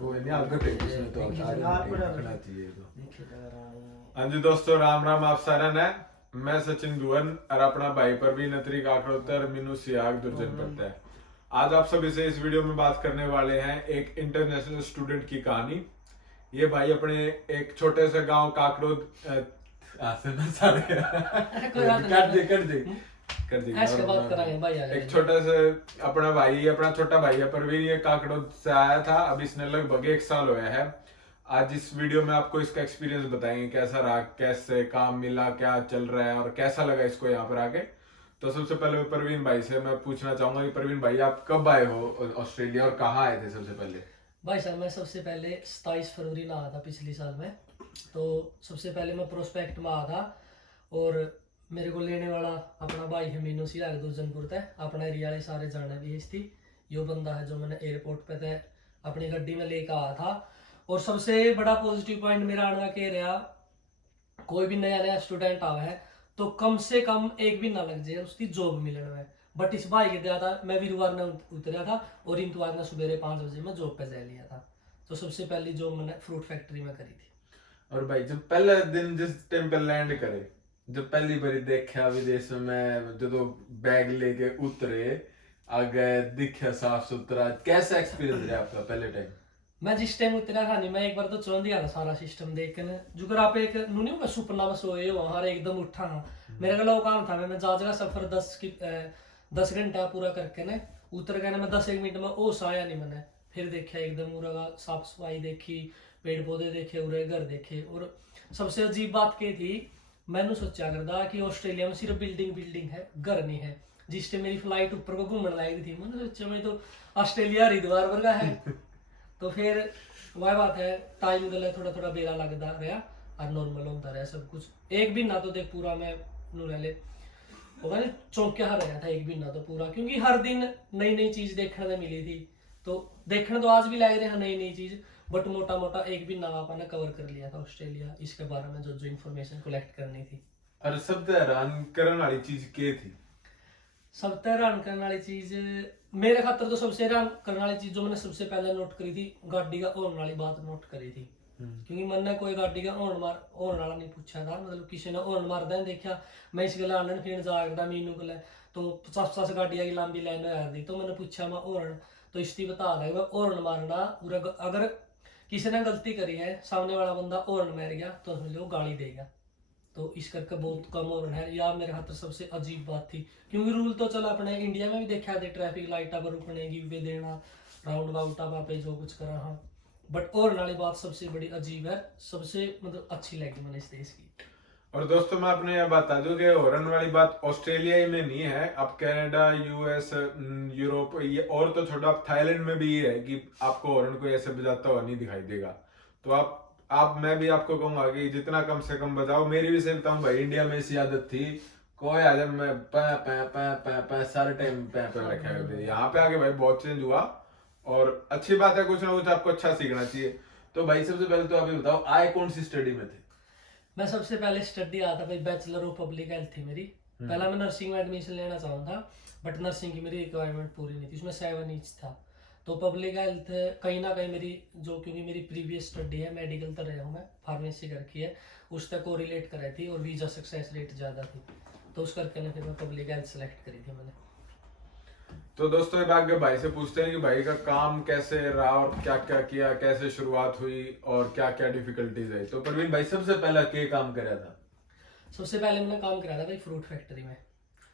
कोई नहीं आदत है इसमें तो रखना चाहिए तो। हाँ जी दोस्तों, राम राम आप सारा ने। मैं सचिन दुवन और अपना भाई परवीन अतरी काकड़ोत्तर मीनू सियाग दुर्जन पड़ता है। आज आप सभी से इस वीडियो में बात करने वाले हैं एक इंटरनेशनल स्टूडेंट की कहानी। ये भाई अपने एक छोटे से गांव काकड़ोद एक छोटे से अपना भाई, अपना छोटा भाई है परवीन, ये काकड़ोद से आया था। अब इसने लगभग 1 साल हुआ है। आज इस वीडियो में आपको इसका एक्सपीरियंस बताएंगे, कैसा रहा, कैसे काम मिला, क्या चल रहा है और कैसा लगा इसको यहाँ पर आके। तो सबसे पहले परवीन भाई से मैं पूछना चाहूंगा कि परवीन भाई आप कब आए हो ऑस्ट्रेलिया और कहाँ आए थे सबसे पहले? भाई साहब मैं सबसे पहले 27 फरवरी में आया था पिछले साल में। तो सबसे पहले मैं प्रोस्पेक्ट में आया था और मेरे को लेने वाला अपना भाई है मीनू सी आगे दुर्जनपुर तक अपना एरिया वाले सारे जाने भी थी। यो बंदा है जो मैंने एयरपोर्ट पे थे अपनी गड्डी में लेकर आया था। और सबसे बड़ा पॉजिटिव पॉइंट मेरा आना के रहा, कोई भी नया नया स्टूडेंट आवा है तो कम से कम एक भी ना लग जाए उसकी जॉब मिलने में। बट इस भाई के दिया था, मैं वीरवार ने उतरा था और इतवार ने सुबह 5 बजे मैं जॉब पे जा लिया था। तो सबसे पहली जॉब मैंने फ्रूट फैक्ट्री में करी थी। और भाई जब पहले दिन जिस टाइम पे लैंड करे, जब पहली बारी देखा विदेश में, जो बैग लेके उतरे आगे दिखा साफ सुथरा, कैसा एक्सपीरियंस रहा आपका पहले टाइम? मैं जिस टाइम उतरा था नहीं, मैं एक बार तो चौंध दिया था सारा सिस्टम देख के। जुगर आप एक नहीं होगा सुपना में सोए हो वहां एकदम उठा हाँ मेरा गला वो काम था। मैं जहाज का सफर 10 घंटा पूरा करके ना उतर गया ना, मैं 10-1 मिनट में ओस आया नहीं मैंने। फिर देखा एकदम पूरा का साफ सफाई देखी, पेड़ पौधे देखे, उरे घर देखे। और सबसे अजीब बात क्या थी, मैंने सोचा करता कि ऑस्ट्रेलिया में सिर्फ बिल्डिंग है, घर नहीं है। जिस टाइम मेरी फ्लाइट ऊपर को घूमने लगी थी मैंने सोचा मैं तो ऑस्ट्रेलिया हरिद्वार वर्गा है। तो फिर वह बात है, टाइम गले थोड़ा थोड़ा बेरा लगता रहा और नॉर्मल होता रहा सब कुछ। एक भी ना तो देख पूरा मैं नूरले होगा नहीं चौंकिया रहा था एक भी ना तो पूरा, क्योंकि हर दिन नई नई चीज देखने को मिली थी। तो देखने तो आज भी लग रहे हैं नई नई चीज, बट मोटा मोटा एक भी नाम आपने कवर कर लिया था ऑस्ट्रेलिया इसके बारे में जो जो इन्फॉर्मेशन कलेक्ट करनी थी। और सबसे हैरान करने वाली चीज क्या थी? सबसे हैरान करने वाली चीज मेरे खातर तो सबसे हैरान करने वाली चीज जो मैंने सबसे पहले नोट करी थी, गाड़ी का हॉर्न वाली बात नोट करी थी। क्योंकि मैंने कोई गाड़ी का हॉर्न वाला नहीं पूछा था, मतलब किसी ने हॉर्न मारदा नहीं देखा। मैं इस गला आनंद फिर जागदा मीनू को तो 50-50 गाड़ियां की लंबी लाइन आ दी। तो मैंने पूछा मैं हॉर्न तो इसकी बता रहा हॉर्न मारना पूरा, अगर किसी ने गलती करी है सामने वाला बंदा हॉर्न मार गया तो समझ लो गाड़ी देगा। तो इस करके बहुत कम हॉर्न है, या मेरे हाथ सबसे अजीब बात थी। क्योंकि रूल तो चलो अपने इंडिया में भी देखा थे, ट्रैफिक लाइटा पर रुकने गिव वे देना, राउंड अबाउट पे जो कुछ करा हाँ। बट हॉर्न वाली बात सबसे बड़ी अजीब है, सबसे मतलब अच्छी लगी मैंने इस देश की। और दोस्तों मैं अपने यहाँ बता दूं कि हॉर्न वाली बात ऑस्ट्रेलिया ही में नहीं है, अब कनाडा, यूएस, यूरोप, ये और तो छोटा, आप थाईलैंड में भी ये है कि आपको हॉर्न कोई ऐसे बजाता हुआ नहीं दिखाई देगा। तो आप मैं भी आपको कहूंगा कि जितना कम से कम बजाओ। मेरी भी से बताऊं भाई, इंडिया में इसी आदत थी, कोई आ जब मैं पै सारे टाइम पै रखा करते। यहाँ पे आके भाई बहुत चेंज हुआ और अच्छी बात है, कुछ ना कुछ आपको अच्छा सीखना चाहिए। तो भाई सबसे पहले तो आप ये बताओ, आए कौन सी स्टडी में थे? मैं सबसे पहले स्टडी आया था भाई, बैचलर ऑफ पब्लिक हेल्थ थी मेरी। पहला मैं नर्सिंग में एडमिशन लेना चाहता था, बट नर्सिंग की मेरी रिक्वायरमेंट पूरी नहीं थी, उसमें 7 ईच था। तो पब्लिक हेल्थ कहीं ना कहीं मेरी जो, क्योंकि मेरी प्रीवियस स्टडी है मेडिकल तो रहा हूँ मैं, फार्मेसी करके है, उस तक कोरिलेट कराई थी और वीजा सक्सेस रेट ज़्यादा थी। तो उस करके ना फिर मैं पब्लिक हेल्थ सेलेक्ट करी थी मैंने। तो दोस्तों एक आगे भाई से पूछते हैं कि भाई का काम कैसे रहा और क्या क्या किया, कैसे शुरुआत हुई और क्या क्या डिफिकल्टीज आई। तो परवीन भाई सबसे पहला क्या काम करा था? सबसे पहले मैंने काम करा था भाई फ्रूट फैक्ट्री में।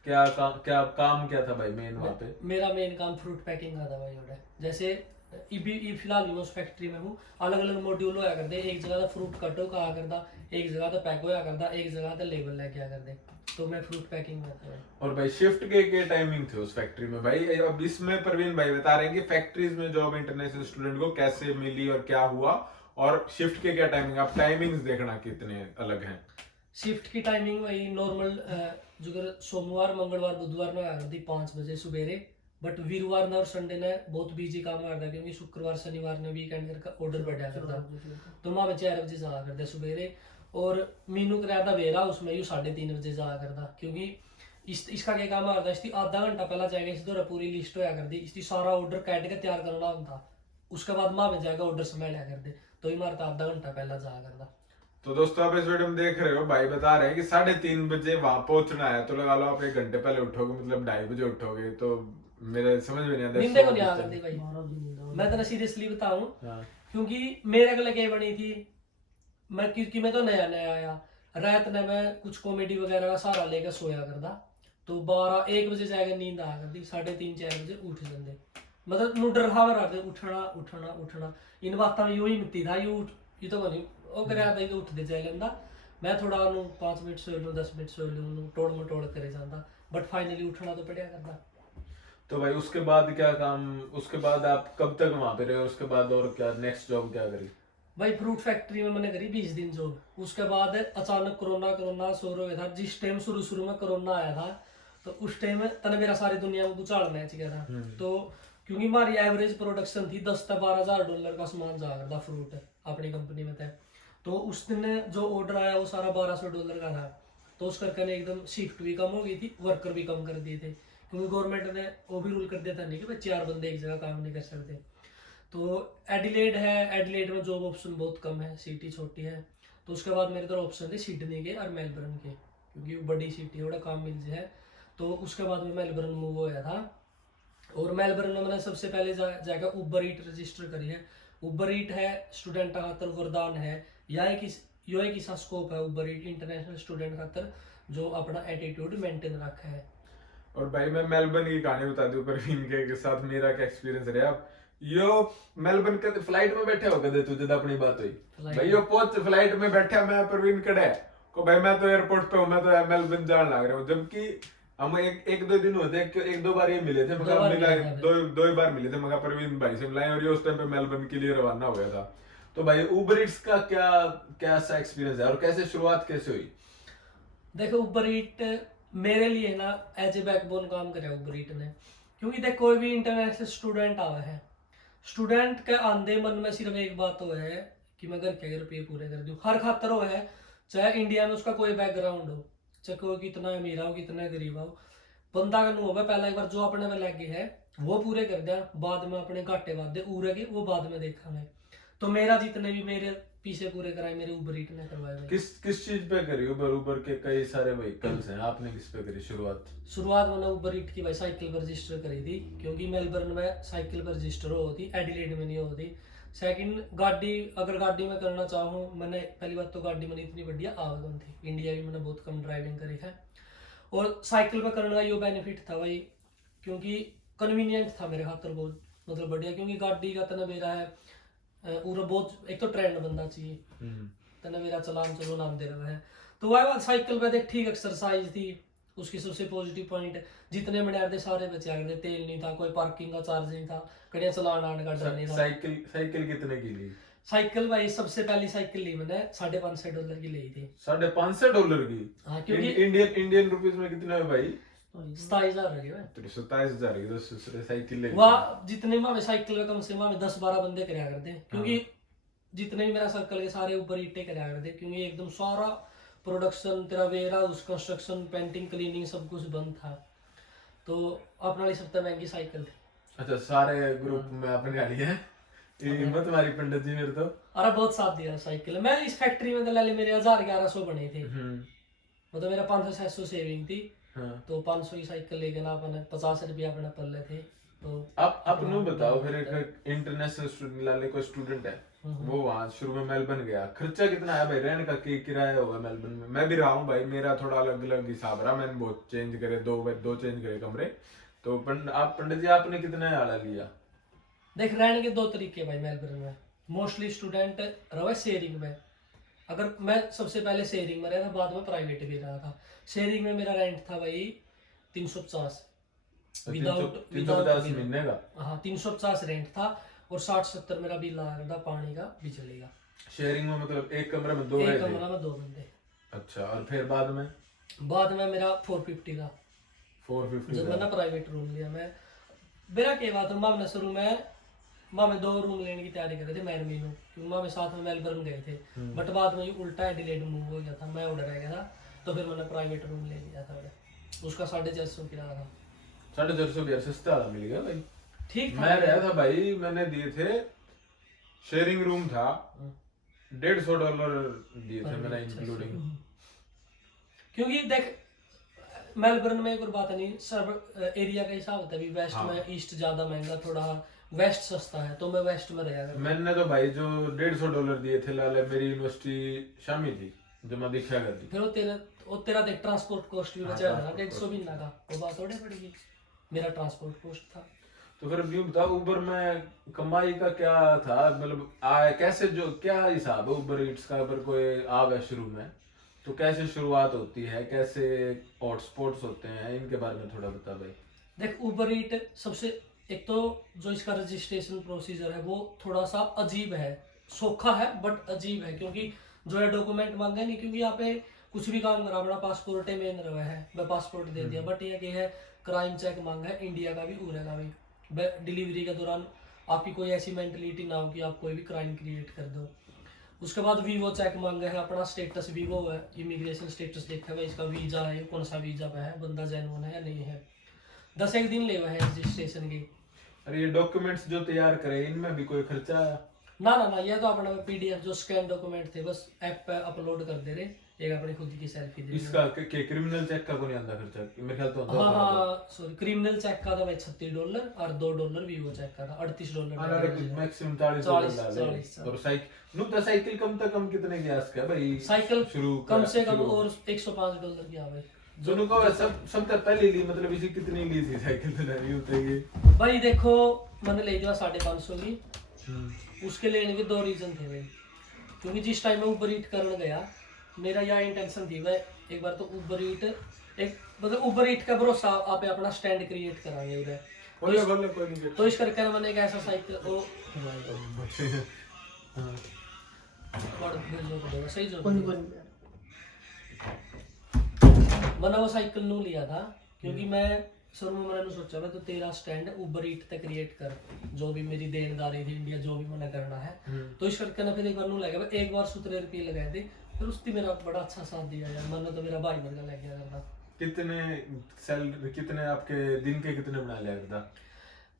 क्या काम क्या था भाई मेन वहाँ पे? मेरा मेन काम फ्रूट पैकिंग का था भाई। और जैसे फिलहाल मैं उस फैक्ट्री में हूँ, अलग अलग मॉड्यूल होया करते, एक जगह तो फ्रूट कट होया करता, एक जगह तो पैक होया करता, एक जगह तो लेबल लेके आया करते। तो मैं फ्रूट पैकिंग में था। और भाई शिफ्ट के टाइमिंग थे उस फैक्ट्री में भाई? अब इसमें परवीन भाई बता रहे हैं कि फैक्ट्रीज में जॉब इंटरनेशनल स्टूडेंट को कैसे मिली और क्या हुआ, और शिफ्ट के क्या टाइमिंग, आप टाइमिंग्स देखना कितने अलग हैं। शिफ्ट की टाइमिंग वही नॉर्मल, जो सोमवार मंगलवार बुधवार में आ करती 5 बजे सुबेरे। बट वीरवार और संडे ने बहुत बिजी काम करता है, क्योंकि शुक्रवार शनिवार ने वीकेंड करके ऑर्डर बढ़ा करता, तो वहाँ बच्चे 4 बजे जा करते सुबेरे। और मीनू कराया था वेरा उसमें यू 3:30 बजे जा करता, क्योंकि इसका क्या काम आता है, इसकी आधा घंटा पहला जाएगा, इस दौरा पूरी लिस्ट होया करती, इसकी सारा ऑर्डर कैट के तैयार करना होता। उसके बाद माँ में जाएगा ऑर्डर समय लिया कर दे, तो ही मारता आधा घंटा पहला जा करदा। तो दोस्तों आप इस वीडियो में देख रहे हो, भाई बता रहे हैं कि 3:30 बजे वहां पहुंचना है, तो लगा लो आप 1 घंटे पहले उठोगे, मतलब 2:30 बजे उठोगे, तो मेरे समझ में नहीं आता नींदे को नहीं आ करती भाई, मैं तो सीरियसली बताऊं, हाँ। क्योंकि मेरे को लगे बनी थी मैं, क्योंकि मैं तो नया नया आया, रात ने मैं कुछ कॉमेडी वगैरह का सहारा लेकर सोया करदा, तो 12-1 बजे जाएगा नींद आ करती, 3:30-4 बजे उठ जाते, मतलब नु डर हावर आते उठना उठना उठना, इन बातों में यू ही मिट्टी था, यू तो बनी वो करे आता ही तो उठते जाए लेंदा, मैं थोड़ा नु 5 मिनट सो लूं 10 मिनट सो लूं, टोड़ मटोड़ करे जाता, बट फाइनली उठना तो पड़िया करदा। तो भाई उसके बाद क्या काम, उसके बाद आप कब तक वहां पे रहे, और उसके बाद और क्या नेक्स्ट जॉब क्या करी? भाई फ्रूट फैक्ट्री में मैंने करी 20 दिन जॉब, उसके बाद अचानक कोरोना शुरू हो गया था, जिस टाइम शुरू में कोरोना आया था, तो उस टाइम तने मेरा सारी दुनिया में भूचाल मैच गया था, तो क्योंकि हमारी एवरेज प्रोडक्शन थी 10 से 12 हजार डॉलर का सामान जा रहा था फ्रूट अपनी कंपनी में था, तो उस दिन जो ऑर्डर आया वो सारा $1200 का था, तो उस करके एकदम शिफ्ट भी कम हो गई थी, वर्कर भी कम कर दिए थे, क्योंकि गवर्नमेंट ने वो भी रूल कर दिया था नहीं कि भाई 4 बंदे एक जगह काम नहीं कर सकते। तो एडिलेड है, एडिलेड में जॉब ऑप्शन बहुत कम है, सिटी छोटी है, तो उसके बाद मेरे तरफ ऑप्शन थे सिडनी के और मेलबर्न के, क्योंकि वो बड़ी सिटी थोड़ा काम मिल जाए, तो उसके बाद में मेलबर्न मूव होया था, और मेलबर्न में मैंने सबसे पहले जाकर उबर ईट रजिस्टर करी है। उबर ईट है स्टूडेंट खातर वरदान है, या एक ऐसा स्कोप है उबर ईट इंटरनेशनल स्टूडेंट खातर जो अपना एटीट्यूड मेंटेन रखा है। और भाई मैं मेलबर्न की कहानी बता दूं परवीन के साथ मेरा क्या एक्सपीरियंस रहा। यो मेलबर्न के फ्लाइट में बैठे हो कदे तुझे तो अपनी बात हुई भाई, यो पहुंच फ्लाइट में बैठा मैं परवीन कड़े को भाई मैं तो एयरपोर्ट पे हूँ, मैं तो मेलबर्न जाने लग रहा हूँ, जबकि हम एक दो दिन होते, एक दो बार ये मिले थे, मगर मिला दो ही बार मिले थे, मगर परवीन भाई से मिलाए, और ये उस टाइम पे मेलबर्न के लिए रवाना हो गया था। तो भाई उबर ईट्स का क्या कैसा एक्सपीरियंस है, और कैसे शुरुआत कैसे हुई? देखो उबर ईट मेरे लिए ना एज ए बैकबोन काम करे उबर ईट ने, क्योंकि देख कोई भी इंटरनेशनल स्टूडेंट आवा है, स्टूडेंट के आंदे मन में सिर्फ एक बात हो है कि मैं घर के रुपये पूरे कर दूं, हर खातर हो है, चाहे इंडिया में उसका कोई बैकग्राउंड हो, चाहे कोई कितना अमीर हो कितना गरीब हो, बंदा का हो पहला एक बार जो अपने में लगे है वो पूरे कर दिया, बाद में अपने घाटे वादे उरे के वो बाद में देखा मैं, तो मेरा जितने भी मेरे पीछे पूरे कराए मेरे उबर ईट ने करवाए। किस चीज पे करी? उबर के कई सारे व्हीकल्स हैं, आपने किस पे करी शुरुआत मैंने उबर ईट की भाई साइकिल पर रजिस्टर करी थी, क्योंकि मेलबर्न में साइकिल पर रजिस्टर होती, एडिलेड में नहीं होती। सेकंड गाड़ी, अगर गाड़ी में करना चाहूँ, मैंने पहली बात तो गाड़ी में इतनी बढ़िया आवेदन थी, इंडिया की मैंने बहुत कम ड्राइविंग करी है, और साइकिल पर करने का ये बेनिफिट था भाई, क्योंकि कन्वीनियंट था मेरे खातर बहुत, मतलब बढ़िया, क्योंकि गाड़ी का तना मेरा है पूरा बहुत, एक तो ट्रेंड बनना चाहिए, तना मेरा चलान चलो नाम दे रहा है, तो वह बात साइकिल पे देख ठीक एक्सरसाइज थी, उसकी सबसे पॉजिटिव पॉइंट जितने बने थे सारे बचे आ गए, तेल नहीं था, कोई पार्किंग का चार्ज नहीं था, कड़िया चलान आने का डर नहीं था। साइकिल कितने की ली? साइकिल भाई सबसे पहली साइकिल ली मैंने $550 की ली थी। $550 की? हाँ, क्योंकि इंडियन रुपीस में कितना है भाई? 27,000 है। 27,000 की तो साइकिल ले वहाँ जितने में साइकिल में कम से कम 10-12 बंदे कराया करते, क्योंकि जितने भी मेरा सर्कल के सारे ऊपर ईटे कराया करते, क्योंकि एकदम सारा प्रोडक्शन तेरा warehouse construction painting cleaning सब कुछ बंद था, तो अपने लिए सबसे महंगी साइकिल थी। अच्छा, सारे ग्रुप में अपने वाली है हिम्मत तुम्हारी पंडित जी मेरे तो। अरे बहुत साथ दिया साइकिल, मैं इस फैक्ट्री में तो ले मेरे 1100 बने थे, मतलब मेरा 500-600 सेविंग थी, तो 500 की साइकिल लेके ना अपने 50 रुपया अपने पल्ले थे। तो आप नु बताओ, फिर एक इंटरनेशनल स्टूडेंट लाले कोई स्टूडेंट है, वो वहाँ शुरू में मेलबर्न गया, खर्चा कितना है भाई? रहने का किराया होगा मेलबर्न में? मैं भी रहा हूँ भाई, मेरा थोड़ा अलग अलग हिसाब रहा, मैंने बहुत चेंज करे, दो चेंज करे कमरे। तो आप पंडित जी आपने कितना आला लिया? देख रहने के 2 तरीके भाई मेलबर्न में, मोस्टली स्टूडेंट रहे शेयरिंग में, अगर मैं सबसे पहले शेयरिंग में रहा था, बाद में प्राइवेट भी रहा था। शेयरिंग में मेरा रेंट था भाई 350 विदाउट महीने का। हाँ 350 रेंट था, और 60-70 मेरा बिल आ रहा था पानी का बिजली का। शेयरिंग में मतलब एक कमरे में दो बंदे। अच्छा, और फिर बाद में मेरा 450 था 450 जब मैंने प्राइवेट रूम लिया। मैं मेरा क्या बात है, मामला शुरू में मामे 2 रूम लेने की तैयारी कर रहे थे मैरमीनो, क्योंकि मामे साथ में मेलबर्न गए थे, बट बाद में उल्टा एडिलेड मूव हो गया था, मैं उधर रह गया था, तो फिर मैंने प्राइवेट रूम ले लिया था, उसका 450 किराया था। 450 भी सस्ता मिल गया भाई, ठीक मैं रहा था भाई, मैंने दिए थे शेयरिंग रूम था, $150 दिए थे मेरा अच्छा, इंक्लूडिंग। क्योंकि देख मेलबर्न में एक और बात है नहीं, सब एरिया का हिसाब होता है, अभी वेस्ट हाँ। में ईस्ट ज्यादा महंगा, थोड़ा वेस्ट सस्ता है, तो मैं वेस्ट में रहा करता। मैंने तो भाई जो $150 दिए थे लाले, मेरी यूनिवर्सिटी शामी थी जो मैं दिखा कर दी। फिर वो तेरा देख ट्रांसपोर्ट कॉस्ट भी हाँ, बचा ना, transport 150 भी ना का, वो बात थोड़ी पड़ेगी, मेरा ट्रांसपोर्ट कॉस्ट था। तो फिर यूं बता, उबर में कमाई का क्या था, मतलब आए कैसे, जो क्या हिसाब है उबर ईट्स का? अगर कोई आवे शुरू में तो कैसे शुरुआत होती है, कैसे हॉटस्पॉट्स होते हैं, इनके बारे में थोड़ा बता भाई। देख उबर ईट सबसे, एक तो जो इसका रजिस्ट्रेशन प्रोसीजर है वो थोड़ा सा अजीब है, सौखा है बट अजीब है, क्योंकि जो है डॉक्यूमेंट मांगे नहीं, क्योंकि यहाँ पे कुछ भी काम करा, बड़ा पासपोर्ट है मेन रहा है, मैं पासपोर्ट दे दिया, बट ये है क्राइम चेक मांगा है, इंडिया का भी उरे का भी, डिलीवरी के दौरान आपकी कोई ऐसी मेंटलिटी ना हो कि आप कोई भी क्राइम क्रिएट कर दो। उसके बाद वीवो चेक मांगा है, अपना स्टेटस वीवो है, इमिग्रेशन स्टेटस देखा है, इसका वीजा है, कौन सा वीजा पे है, बंदा जेन्युइन है या नहीं है। 10 एक दिन ले हुए हैं रजिस्ट्रेशन की। अरे ये डॉक्यूमेंट्स जो तैयार करे, इनमें भी कोई खर्चा आया? ना, ये तो अपना पीडीएफ जो स्कैन डॉक्यूमेंट थे बस ऐप पे अपलोड कर दे रहे, एक अपनी खुद की सेल्फी दे इसका के क्रिमिनल चेक का कोई नहीं आंदा खर्चा? मेरे ख्याल तो आंदा हाँ होगा। हाँ सॉरी, क्रिमिनल चेक का था भाई $36 और $2 वीवो चेक का था $38। मैक्सिमम $40 ला ले। 40 और साइकिल नु तो साइकिल कम से कम कितने की आस का भाई? साइकिल शुरू कम से कम शुरू। और $105 की आ भाई। दोनों को सब तक पहले ली, मतलब इसी कितनी ली थी साइकिल तो नहीं उतरेगी। भाई देखो मैंने ले दिया 550 की। उसके लेने के 2 रीजन थे भाई, क्योंकि जिस टाइम मैं ऊबर ईट करने गया, मेरा यह इंटेंशन थी भाई, एक बार तो ऊबर ईट एक मतलब ऊबर ईट का भरोसा आप अपना स्टैंड क्रिएट कराएंगे उधर, बोले कोई नहीं। तो इस करके मैंने एक ऐसा साइकिल वो हाँ। सही जो मैंने वो साइकिल नू लिया था, क्योंकि मैं शुरू में मैंने सोचा मैं तो तेरा स्टैंड ऊबर ईट तक क्रिएट कर, जो भी मेरी देनदारी थी इंडिया जो भी मैंने करना है, तो इस करके ना फिर एक बार नू लगा, एक बार 17 रुपये लगाए थे, फिर उसने मेरा बड़ा अच्छा साथ दिया यार, मैंने तो मेरा भाई बन लग गया करता। कितने आपके दिन के कितने बना लिया करता?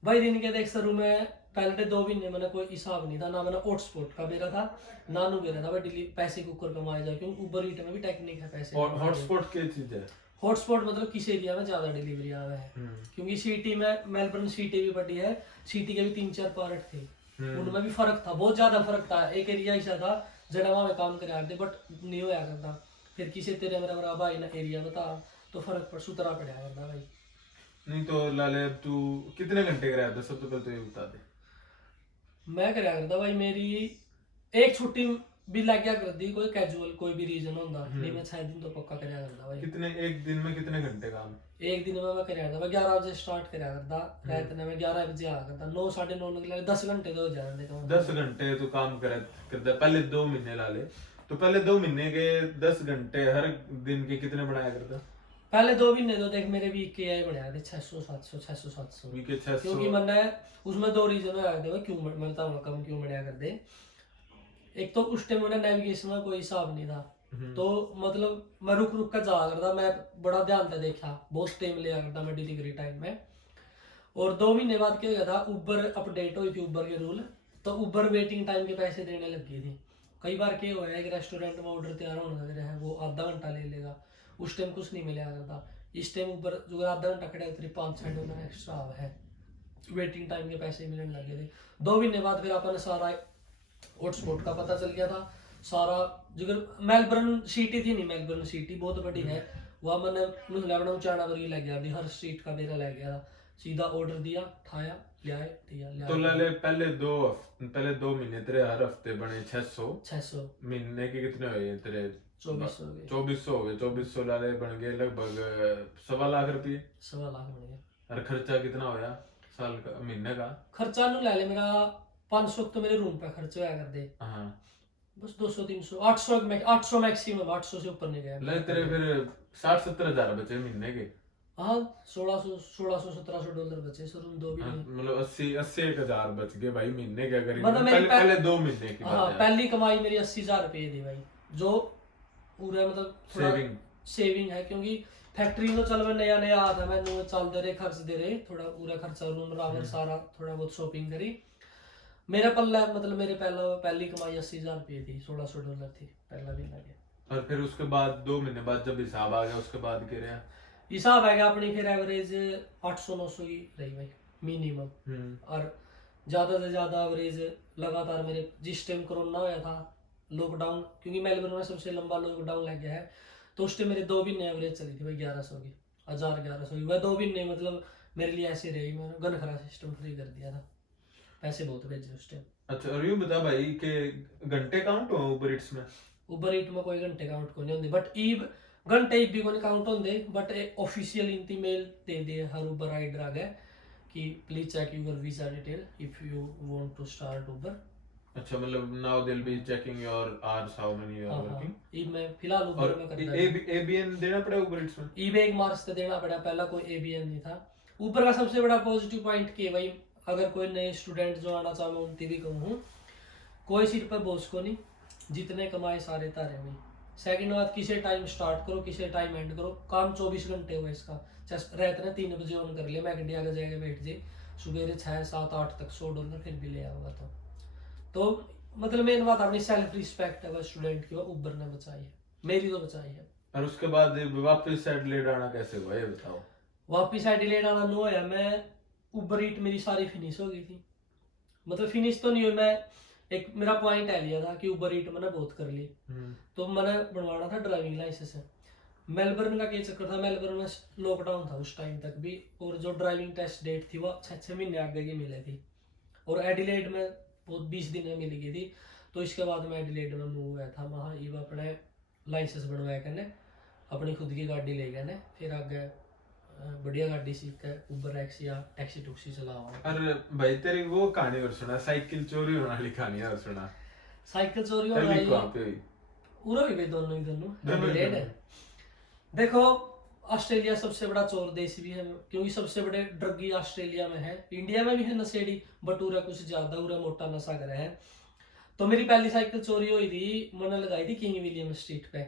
भाई दिन के देख शुरू में पहले 2 महीने मैंने कोई हिसाब नहीं था, ना मैंने हॉटस्पॉट का मेरा था, ना नू मेरा था भाई डेली पैसे के ऊपर कमाए जाए, क्योंकि ऊबर ईट में भी टेक्निक है पैसे। और हॉटस्पॉट क्या चीज है? हॉटस्पॉट मतलब किस एरिया में ज्यादा डिलीवरी आ रहा है, क्योंकि सिटी में मेलबर्न सिटी भी बड़ी है, सिटी के भी 3-4 पार्ट थे, उनमें भी फर्क था, बहुत ज्यादा फर्क था। एक एरिया ऐसा था जड़ा वहां में काम कर रहे बट नहीं होया करता, फिर किसी तेरे मेरा बड़ा भाई ना एरिया बता तो फर्क पर सुतरा पड़ा करता भाई। नहीं तो लाले तू कितने घंटे कराया था, सबसे पहले तो ये बता दे। मैं कराया करता भाई, मेरी एक छुट्टी भी लग गया करती, कोई कैजुअल कोई भी रीजन होता नहीं, मैं 6 दिन तो पक्का कराया करता भाई। कितने एक दिन में कितने घंटे काम? एक दिन में मैं कराया करता, मैं 11 बजे स्टार्ट कराया करता, रात में मैं 11 बजे आया करता, 9 9:30 निकला, 10 घंटे तो हो जाते थे। 10 घंटे तो काम करता पहले 2 महीने ला ले, तो पहले 2 महीने के 10 घंटे हर दिन के कितने बनाया करता? पहले 2 महीने तो देख मेरे वीक के आई बनाया थे 600-700 वीक के 600। क्योंकि मैंने उसमें 2 रीजन आए थे क्यों मैं बताऊंगा कम क्यों बढ़िया कर दे। एक तो उस टाइम मैंने नेविगेशन में कोई हिसाब नहीं था, तो मतलब मैं रुक रुक कर जा करता, मैं बड़ा ध्यान से देखा, बहुत टाइम लिया करता मैं डिलीवरी टाइम में। और 2 महीने बाद क्या हुआ था, उबर अपडेट हुई थी उबर के रूल, तो उबर वेटिंग टाइम के पैसे देने लग गई थी। कई बार क्या हुआ है कि रेस्टोरेंट में ऑर्डर तैयार होने लग रहा है, वो आधा घंटा ले लेगा, उस टाइम कुछ नहीं मिला करता। इस टाइम उबर जो आधा घंटा खड़ा है $5-6 एक्स्ट्रा है, वेटिंग टाइम के पैसे मिलने लगे थे। 2 महीने बाद फिर अपन सारा हॉटस्पॉट का पता चल गया था सारा, जिगर मेलबर्न सिटी थी नहीं, मेलबर्न सिटी बहुत बड़ी है, वहाँ मैंने लैबना उचाड़ा वर्गी लग गया, हर स्ट्रीट का मेरा लग गया था, सीधा ऑर्डर दिया, ठाया, लिया। तो लाले पहले 2 महीने तेरे हर हफ्ते बने 600 महीने के कितने हुए तेरे? 2400 हो गए। 2400 लाले बन गए लगभग 1.25 लाख रुपये। 1.25 लाख बन गया। और खर्चा कितना होया साल का, महीने का? खर्चा नु ले ले मेरा 500 तो मेरे रूम पे खर्च होया कर दे, हाँ बस 200-300 800 मैक्सिमम, 800 से ऊपर नहीं गया। ले तेरे फिर 60-70 हजार बचे महीने के। हाँ 1600-1700 बचे सर उन 2 भी नहीं। मतलब 80-81 हजार बच गए भाई महीने के, अगर मतलब मेरी पहले 2 महीने की हाँ बात है। पहली कमाई मेरी 80,000 रुपये थी भाई, जो पूरा मतलब थोड़ा सेविंग है, क्योंकि फैक्ट्री में चल मैं नया आया था, मैंने चल दे रहे खर्च दे रहे थोड़ा पूरा खर्चा रूम रावर सारा थोड़ा बहुत शॉपिंग करी, मेरा पल्ला मतलब मेरे पहली कमाई 80,000 रुपये थी, $1600 थी पहला महीना की। और फिर उसके बाद 2 महीने बाद जब हिसाब आ गया उसके बाद गिर गया। हिसाब है कि अपनी फिर एवरेज 800-900 की रही भाई मिनिमम। और ज़्यादा से ज़्यादा एवरेज लगातार मेरे जिस टाइम कोरोना होया था, लॉकडाउन, क्योंकि मेलबर्न में सबसे लंबा लॉकडाउन लग गया है, तो उस टाइम मेरे 2 महीने एवरेज चली थी भाई 1100 की, 1000-1100 की। वह 2 महीने मतलब मेरे लिए ऐसे रही, मैंने गन खरा सिस्टम फ्री कर दिया था, पैसे बहुत भेजे उस टाइम। अच्छा, और यूं बता भाई कि घंटे काउंट हो उबर ईट्स में? उबर ईट में कोई घंटे काउंट को नहीं होंगे, बट ईब घंटे भी कोई काउंट होंगे, बट ऑफिशियल इंती मेल दे दे हर उबर राइडर आ गया कि please check your visa detail if you want to start Uber. अच्छा, मतलब now they will be checking your hours, how many you are working. ईब में फिलहाल उबर में करता है। एबीएन देना पड़ा उबर ईट्स में? ईब 1 मार्च से देना पड़ा, पहला कोई एबीएन नहीं था। ऊपर का सबसे बड़ा पॉजिटिव पॉइंट कि भाई अगर कोई नए स्टूडेंट जो आना चाहे मैं उनकी भी कहूँ, कोई सिर पर बोझ को नहीं, जितने कमाए सारे तारे भाई। सेकंड बात, किसी टाइम स्टार्ट करो किसी टाइम एंड करो, काम 24 घंटे हुआ इसका। रात ने 3 बजे ऑन कर लिया, मैं घंटे आगे जाएगा बैठ जाए, सुबह 6, 7, 8 तक $100 फिर भी ले आऊंगा। तो मतलब मेन बात अपनी सेल्फ रिस्पेक्ट है बस स्टूडेंट की, उबर ने बचाई है, मेरी तो बचाई है। और उसके बाद वापस एडिलेड आना कैसे हुआ ये बताओ? वापिस एडिलेड आना नो है, मैं उबर ईट मेरी सारी फिनिश हो गई थी, मतलब फिनिश तो नहीं हुई, मैं एक मेरा पॉइंट है लिया था कि उबर ईट मैंने बहुत कर ली, तो मैंने बनवाना था ड्राइविंग लाइसेंस है। मेलबर्न का क्या चक्कर था, मेलबर्न में लॉकडाउन था उस टाइम तक भी, और जो ड्राइविंग टेस्ट डेट थी वो 6 महीने आगे की मिली थी, और एडिलेड में वो 20 दिन में मिल गई थी। तो इसके बाद मैं एडिलेड में मूव हुआ था, वहाँ ये अपने लाइसेंस बनवाया करने, अपनी खुद की गाड़ी ले गए, फिर आगे बढ़िया गाड़ी सीख कर उबर एक्स या टैक्सी टुक्सी चलावा। अरे भाई तेरी वो कहानी और सुना, साइकिल चोरी होने वाली कहानी और सुना। साइकिल चोरी तभी होने कहाँ पे हुई? पूरा भी दोनों दोनों एडिलेड है। देखो ऑस्ट्रेलिया सबसे बड़ा चोर देश भी है, क्योंकि सबसे बड़े ड्रगी ऑस्ट्रेलिया में है, इंडिया में भी है नशेड़ी, बट उरा कुछ ज्यादा, उरा मोटा नशा करे है। तो मेरी पहली साइकिल चोरी हुई थी, मैंने लगाई थी किंग विलियम स्ट्रीट पे।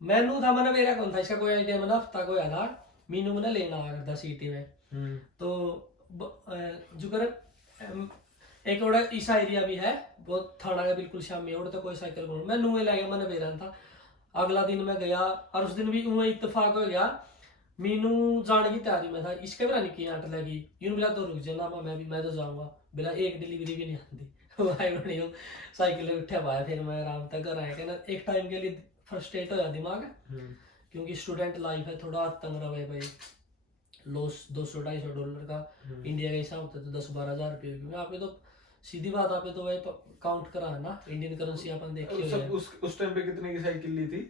मैनू था, मैंने मेरा कौन था इसका कोई आइडिया, मैंने हफ्ता को आया था, मीनू मैंने लेना आ था सिटी में। तो जुकर एक और ईसा एरिया भी है, वो थाना का बिल्कुल शामी है, तो कोई साइकिल को मैं नुए ले गया, मैंने बेरन था। अगला दिन मैं गया, और उस दिन भी उन्हें इत्तेफाक हो गया, मीनू जाने की तैयारी में था, इसके भी नहीं आट लगी, यूं मिला तो रुक जाना, मैं तो जाऊंगा, बिला एक डिलीवरी भी नहीं आती भाई बड़ी हो साइकिल उठा पाया। फिर मैं आराम तक घर आया, कहना एक टाइम के लिए फ्रस्ट्रेट हो जाता दिमाग, क्योंकि स्टूडेंट लाइफ है, थोड़ा तंग रहा है भाई, लॉस $200-250 का इंडिया का हिसाब होता है तो 10-12 हज़ार रुपये, क्योंकि आप तो सीधी बात, आप तो वही काउंट करा है ना, इंडियन करेंसी अपन देखी है। उस टाइम पे कितने की साइकिल ली थी?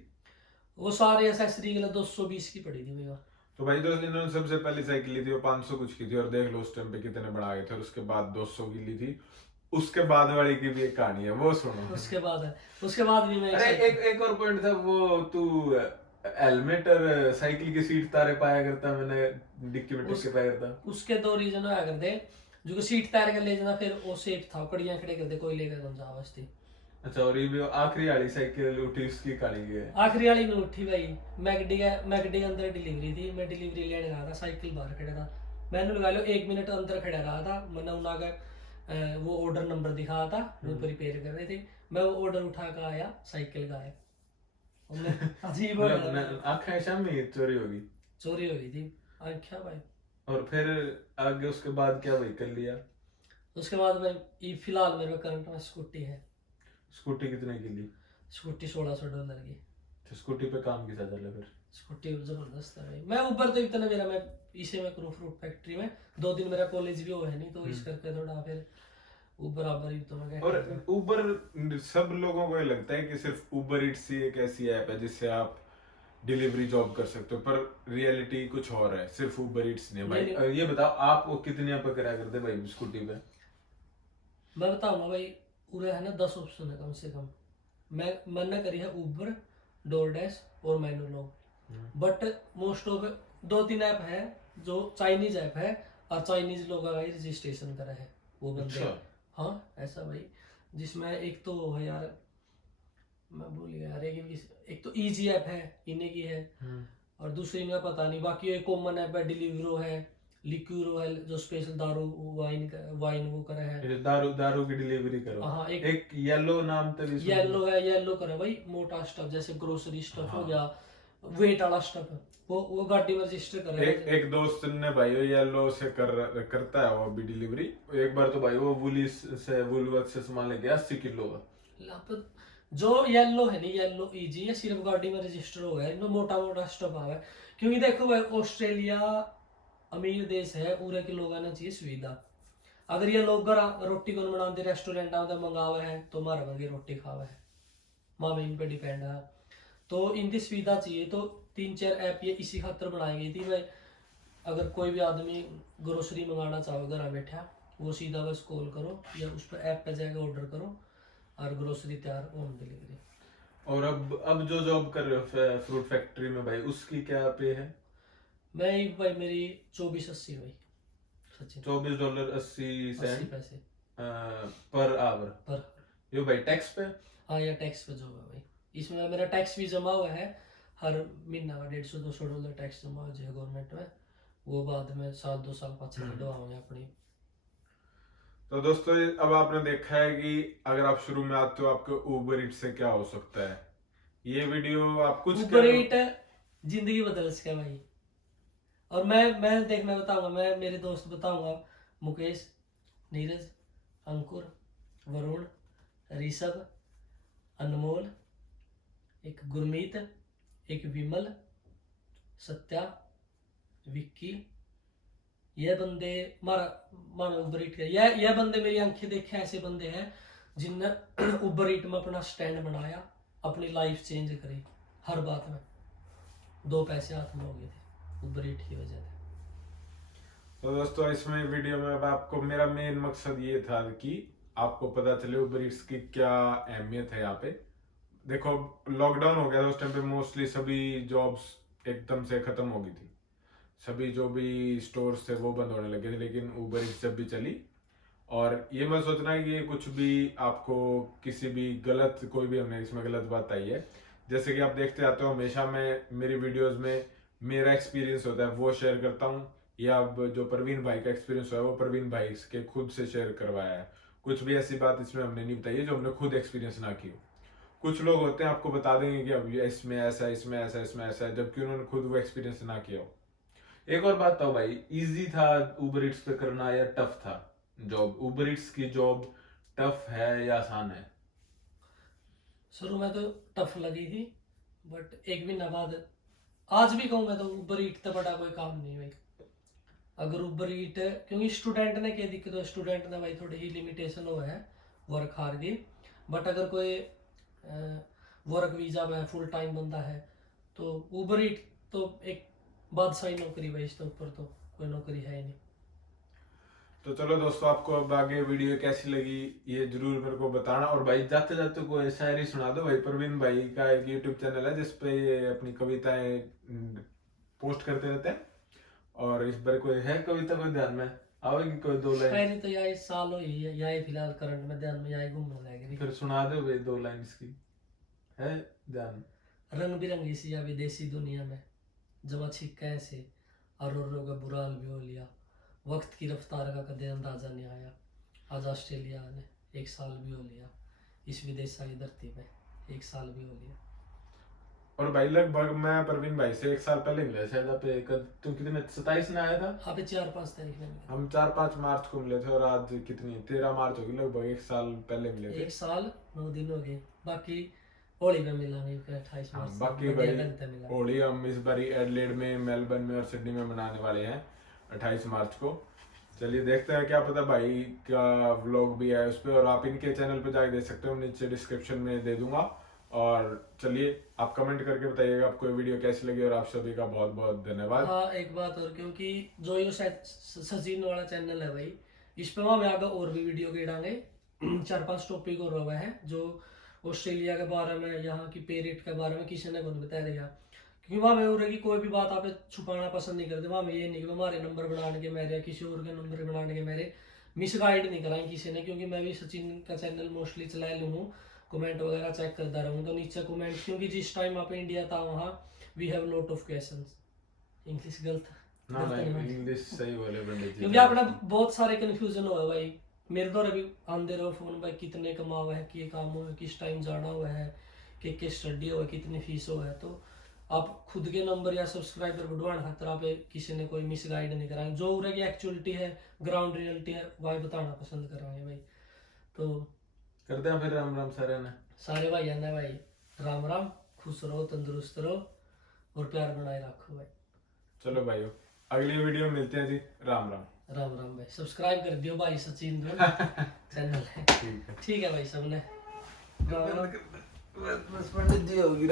वो सारे एसेसरी के लिए 220 की पड़ी थी मेरा। तो भाई दोस्त, इन्होंने सबसे पहली साइकिल ली थी वो 500 कुछ की थी, और देख लो उस टाइम पे कितने बढ़ा गए थे, और उसके बाद 200 की ली थी। उसके बाद वाली की भी एक कहानी है, वो सुनो। उसके बाद भी मैं अरे एक और पॉइंट था, वो तू हेलमेट और साइकिल की सीट तारे पाया करता, मैंने डिक्की में टिक के पाया करता। उसके 2 रीजन होया करते, जो सीट तार के ले जाना, फिर वो सेफ था, कड़ियां खड़े करते, कोई लेकर कौन जा बसती। अच्छा, और ये भी आखिरी वाली साइकिल उठी, उसकी कहानी है? आखिरी वाली में उठी भाई, मैगडी के अंदर डिलीवरी थी, मैं डिलीवरी लेने गया था, साइकिल बाहर खड़ा था, मैंने लगा लो 1 मिनट अंदर खड़ा रहा था, मैंने उनका वो ऑर्डर नंबर दिखा था, वो प्रिपेयर कर रहे थे, मैं वो ऑर्डर उठा कर आया, साइकिल का है अजीब आँखें शामी चोरी होगी, चोरी हो गई थी आँखें भाई। और फिर आगे उसके बाद क्या व्हीकल लिया? उसके बाद भाई फिलहाल मेरे करंट में स्कूटी है। स्कूटी कितने की ली? स्कूटी $1600 की। तो स्कूटी पे काम किसा चला फिर? स्कूटी जबरदस्त है भाई, मैं ऊपर तो इतना मेरा, मैं इसे में करूँ फ्रूट फैक्ट्री में, 2 दिन मेरा कॉलेज भी हो है नहीं, तो इस करके थोड़ा फिर बराबर ही तो मैं। और उबर, सब लोगों को ये लगता है कि सिर्फ उबर इट्स ही एक ऐसी ऐप है जिससे आप डिलीवरी जॉब कर सकते हो, पर रियलिटी कुछ और है, सिर्फ उबर इट्स नहीं भाई। ये बताओ आप वो कितनी आप कराया करते भाई स्कूटी पे? मैं बताऊंगा भाई, पूरे है ना 10 ऑप्शन है कम से कम, मैंने करी है उबर, डोरडैश और मैनुलॉग, बट मोस्ट ऑफ 2-3 ऐप है जो चाइनीज ऐप है, और चाइनीज लोगों का रजिस्ट्रेशन करा है वो बंदे। अच्छा। हाँ ऐसा भाई, जिसमें एक तो है यार, मैं भूल गया यार, एक तो इजी ऐप है इन्हें की है, और दूसरी इनका पता नहीं, बाकी एक कॉमन ऐप है डिलीवरो है, लिक्यूर ऑयल जो स्पेशल दारू वाइन वो करे है। ये दारू दारू की डिलीवरी करो। हाँ एक येलो नाम तो भी सुना। येलो है, येलो करे भाई मोटा स्टफ जैसे ग्रोसरी स्टफ हो हाँ। गया, वेट वाला स्टफ है, वो गाड़ी में रजिस्टर करे। एक दोस्त ने भाई वो येलो से करता है वो भी डिलीवरी। एक बार तो भाई वो वुलवर्थ से सामान लेके 80 किलो का। जो येलो है नहीं, येलो इजी है, सिर्फ गाड़ी में रजिस्टर हो गया, इनमें मोटा मोटा स्टफ आवे। क्योंकि देखो भाई ऑस्ट्रेलिया अमीर देश है, उरे के लोगों ने चाहिए सुविधा। अगर ये लोग रोटी को बनाते रेस्टोरेंट आते मंगावे है तो हमारा वर्गी रोटी खावे है, माँ इन पे डिपेंड है। तो इनकी सुविधा चाहिए, तो 3-4 ऐप ये इसी खातर बनाई गई थी भाई। अगर कोई भी आदमी ग्रोसरी मंगाना चाहो घर बैठा, वो सीधा बस कॉल करो या उस पर ऐप पे जाकर ऑर्डर करो और ग्रोसरी तैयार, होम डिलीवरी। और अब जो जॉब कर रहे हो फ्रूट फैक्ट्री में भाई, उसकी क्या पे है? मैं भाई मेरी 24.80 भाई सचिन, $24.80 पैसे पर आवर। पर। ये भाई टैक्स पे? हाँ या टैक्स पे जो है भाई, इसमें मेरा टैक्स भी जमा हुआ है, हर महीना का $150-200 टैक्स जमा हो जाए गवर्नमेंट में। वो बाद में 1-2 साल पाँच कटवाऊंगे अपनी। तो दोस्तों अब आपने देखा है कि अगर आप शुरू में आते हो आपके उबर ईट से क्या हो सकता है। ये वीडियो आप कुछ उबर ईट जिंदगी बदल सके भाई। और मैं बताऊंगा, मैं मेरे दोस्त बताऊंगा, मुकेश, नीरज, अंकुर, वरुण, ऋषभ, अनमोल, एक गुरमीत, एक विमल, सत्या, विक्की, ये बंदे मारा उबर ईट के, ये बंदे मेरी आंखें देखे ऐसे बंदे हैं जिनने उबर ईट में अपना स्टैंड बनाया, अपनी लाइफ चेंज करी हर बात में। 2 पैसे हाथ में हो गए थे उबर ईट की वजह से। तो दोस्तों इसमें वीडियो में अब आपको मेरा मेन मकसद ये था कि आपको पता चले उबर ईट्स की क्या अहमियत है यहाँ पे। देखो लॉकडाउन हो गया था उस टाइम पे, मोस्टली सभी जॉब्स एकदम से खत्म हो गई थी, सभी जो भी स्टोर्स थे वो बंद होने लगे थे। लेकिन उबर ईट्स जब भी चली, और ये मत सोचना कि ये कुछ भी आपको किसी भी गलत, कोई भी हमने इसमें गलत बात आई है। जैसे कि आप देखते आते हो हमेशा मैं मेरी वीडियोस में मेरा एक्सपीरियंस होता है वो शेयर करता हूँ, या अब जो प्रवीण भाई का एक्सपीरियंस हुआ है वो प्रवीण भाई के खुद से शेयर करवाया है। कुछ भी ऐसी बात इसमें हमने नहीं बताई है जो हमने खुद एक्सपीरियंस ना की हो। कुछ लोग होते हैं आपको बता देंगे कि अब ये इसमें ऐसा, इसमें ऐसा, इसमें ऐसा है, जबकि उन्होंने खुद वो एक्सपीरियंस ना किया हो। एक और बात तो भाई, इजी था उबर ईट्स पे करना या टफ था जॉब? उबर ईट्स की जॉब टफ है या आसान है? शुरू में तो टफ लगी थी, बट एक महीना बाद, आज भी कहूँ मैं तो उबर ईट तो बड़ा कोई काम नहीं भाई। अगर उबर ईट, क्योंकि स्टूडेंट ने क्या दिक्कत है, स्टूडेंट ने भाई थोड़ी ही लिमिटेशन हुआ है वर्क हार की। बट अगर कोई वर्क वीजा में फुल टाइम बंदा है तो उबर ईट तो एक बादशाही नौकरी भाई, इसके ऊपर तो कोई नौकरी है ही नहीं। तो चलो दोस्तों, आपको अब आगे वीडियो कैसी लगी ये जरूर मेरे को बताना। और भाई जाते जाते कोई शायरी सुना दो भाई। प्रवीण भाई का एक यूट्यूब चैनल है जिसपे ये अपनी कविताएं पोस्ट करते रहते हैं, और इस बार कोई है कविता कोई ध्यान में आवेगी? कोई 2 लाइन? शायरी तो यही साल हो ही है, यही फिलहाल करंट में ध्यान में यही घूमने लगेगी। फिर सुना दो भाई 2 लाइन इसकी, है ध्यान? रंग बिरंगी सी या विदेशी दुनिया में जमा छिक कैसे और रो का बुरा हाल भी हो लिया, वक्त की रफ्तार का कदे अंदाजा नहीं आया, आज ऑस्ट्रेलिया ने 1 साल भी हो लिया, इस विदेशाई धरती पे 1 साल भी हो लिया। और भाई लगभग मैं प्रवीण भाई से 1 साल पहले मिले शायद। आप तुम कितने 27 में आया था? हाँ 4-5 तारीख में मिले। हम 4-5 मार्च को मिले थे, और आज कितनी 13 मार्च होगी, लगभग 1 साल पहले मिले थे। 1 साल 9 दिन हो गए। बाकी होली में मिला नहीं, 28 हाँ, मार्च बाकी भाई होली हम इस बार एडिलेड में, मेलबर्न में और सिडनी में मनाने वाले हैं 28 मार्च को। चलिए देखते हैं, क्या पता भाई का व्लॉग भी है उस पर, और आप इनके चैनल पे जाके देख सकते हो, नीचे डिस्क्रिप्शन में दे दूंगा। और चलिए आप कमेंट करके बताइएगा आपको ये वीडियो कैसी लगी, और आप सभी का बहुत बहुत धन्यवाद। हाँ एक बात और, क्योंकि जो ये सचिन वाला चैनल है भाई, इस पे वहाँ में आगे और भी वीडियो के डालेंगे। 4-5 टॉपिक और हुआ है जो ऑस्ट्रेलिया के बारे में, यहाँ की पे रेट के बारे में किसी ने कौन बताया देगा। क्योंकि वहाँ में हो रही कोई भी बात आप छुपाना पसंद नहीं करते। वहाँ में ये नहीं कि हमारे नंबर बनाने के मेरे, किसी और के नंबर बनाने के मेरे मिसगाइड नहीं कराएं किसी ने। क्योंकि मैं भी सचिन का चैनल मोस्टली चला लूँ, कमेंट वगैरह चेक करता रहूँ तो नीचे कमेंट, क्योंकि जिस टाइम आप इंडिया था वहाँ we have lot of questions. English गलत ना ना इंग्लिश सही बोले पंडित जी। क्योंकि अपना बहुत सारे कंफ्यूजन हुआ भाई, मेरे द्वारा भी आंदे रहो फोन भाई, कितने कमा हुआ है, कि काम हुआ है, किस टाइम जाना हुआ है, कि स्टडी हुआ है, कितनी फीस हुआ है। तो आप खुद के नंबर या सब्सक्राइबर बढ़वाने खातर आप किसी ने कोई मिस गाइड नहीं कराएंगे, जो उरे की एक्चुअलिटी है, ग्राउंड रियलिटी है, वही बताना पसंद करेंगे भाई। तो करते हैं फिर राम राम सारे ने। सारे भाई आना भाई, राम राम, खुश रहो, तंदुरुस्त रहो और प्यार बनाए रखो भाई। चलो भाइयों, अगली वीडियो में मिलते हैं जी। राम राम। राम राम भाई, सब्सक्राइब कर दियो भाई सचिन चैनल है। ठीक है भाई, सबने बस पंडित जी होगी।